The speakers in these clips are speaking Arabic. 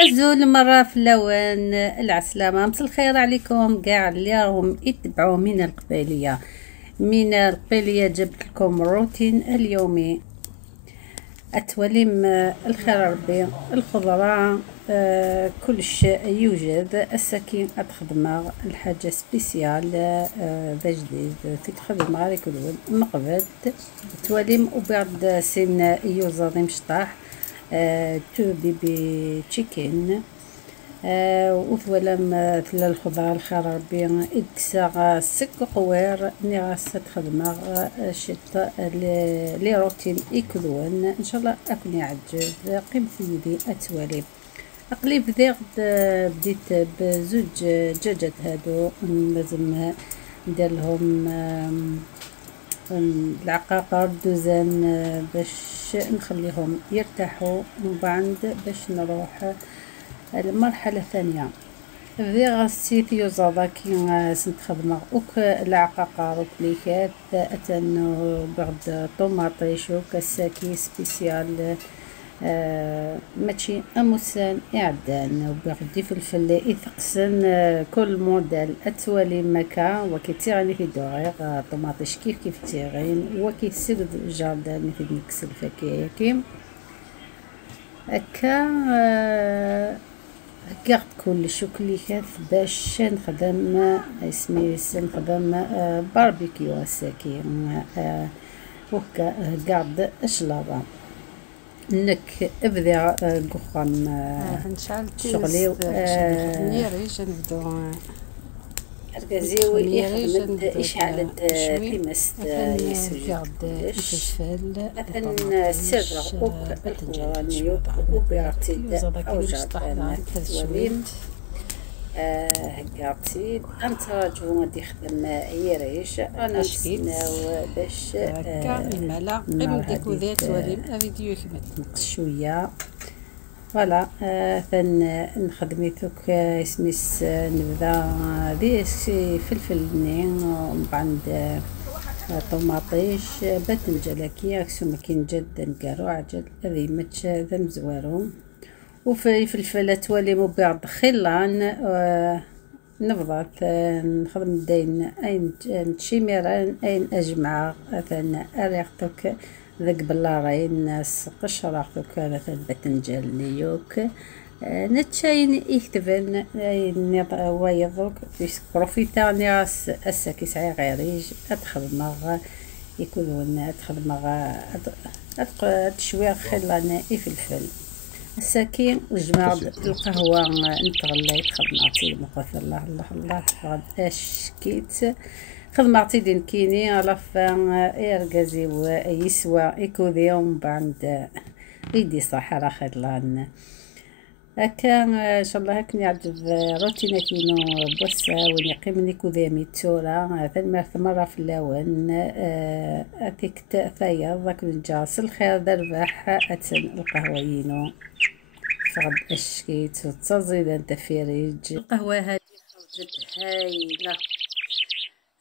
الزول مرة في اللون العسلامة. مساء الخير عليكم كاع اللي راهم يتبعوا من القبيلية. من القبيلية جبت لكم روتين اليومي التوليم. الخير ربي الخضرة، كل شيء يوجد. السكين أتخدم الحاجة سبيسيال ذا جديد في تخدم غير كلون مقبض التوليم وبعد سن يوزادي مشطاح. تو بيبي تشيكن وثولم ثلا الخضار الخير ربي إكسا سك قوير نغاس تخدم شتا لي روتين يكلون ان شاء الله اكون يعجب قيمة يدي اتوالي. اقلي بديت بزوج دجاجات هادو لازم ندير لهم العقاقر دوزان باش نخليهم يرتاحوا ومن بعد باش نروح المرحلة الثانية. بدي غسيت يوزادا كي سنت خدمة وك العقاقر وكليكات أتنو بعد طوماطيش وكساكي سبيسيال ماشي أموسان إعدان وبغدي فلفل يثقسن كل موديل أتوالي مكا وكي تيغني في دوغيغ طوماطيش كيف تيغين وكي سيد جاردان في نكس الفاكهة كيم هكا. قعدت كل شكليات باش نخدم اسميس نخدم باربيكيو هساكي وكا قعد اشلابا نك ابدا قخان نشعل شغلي نيريش نبدو ركزيو يخدم إشعال قيمس يسوي مثلا سر القرانيو وبيعطي أوجاد تولين هكاعطي أنت راجو غادي يخدم يريش أنا نسناو باش الملا قبل ديك وذات ولي فيديو يكمل نقص شوية فوالا. نخدميتوك اسميس نبدا ديسي فلفل نين ومن بعد طوماطيش باذنجان كي اكسو ما كاين جد نكارو عجل هذه ماتش ذا مزوارو وفي فلفل توالي مبعد خلان نبضات نخدم داين اين تشيميران اين اجمع مثلا اريختك ذاك بلارين قشرة مثلا باذنجان نيوك نتشاين يكتبن ويضرك في بروفيتا ناس الساكي سعي غيريج ادخل يكونون ادخل تشوير خلان فلفل الساكين وجمع القهوة نتغلى خدماتي المقاثر الله الله الله غاد اشكيت خدماتي دين كيني على فان ارقازي ويسوى يكوذي ومن بعد يدي صحراء خدلان هكا ان شاء الله هكا يعجب روتينا كينو بوسا ونقيم نيكو ذا ميتورا ثم مرة في اللون اتيك ثايا ذاك الجاس الخير دربح اتسن القهوينو فغد اشكيت وتصزيد انت فريج القهوة هذه خرجت هايلة.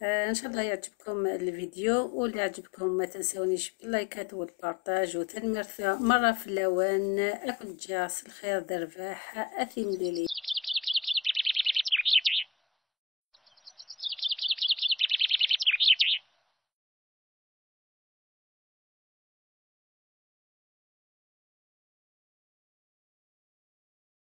ان شاء الله يعجبكم الفيديو واللي يعجبكم ما تنسونيش باللايكات والبارطاج وتنمرثا مرة في اللوان اكل جاس الخير درباح اثيم ليلي.